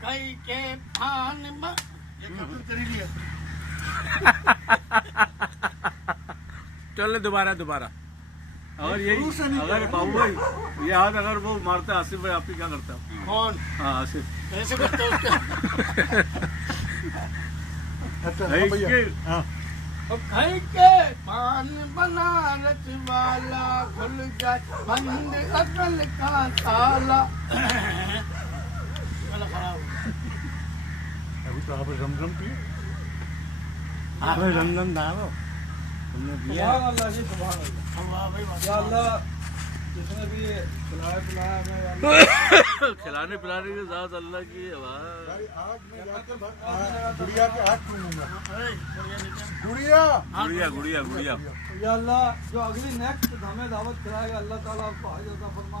कई के फान ये कबूतर तेरे लिए। चलो दोबारा दोबारा। अगर यही अगर बाबू भाई ये हाथ अगर वो मारता आसिफ भाई आप क्या करता? कौन? हाँ आसिफ ऐसे करता उसका। कई के पान बनारस वाला खुल जाए बंद अकल का ताला। अभी तो आप रमरम पिए। आपने रमजान डालो तुमने दिया। अल्लाह जी सुभान अल्लाह। या अल्लाह जिसने भी खिलाया पिलाया हमें खिलाने पिलाने के साथ अल्लाह की आवाज़। आज मैं जाकर गुड़िया के हाथ छूऊंगा। गुड़िया गुड़िया गुड़िया गुड़िया। या अल्लाह जो अगली नेक्स्ट हमें दावत खिलाएगा अल्लाह ताला आपको हाजिर फरमा।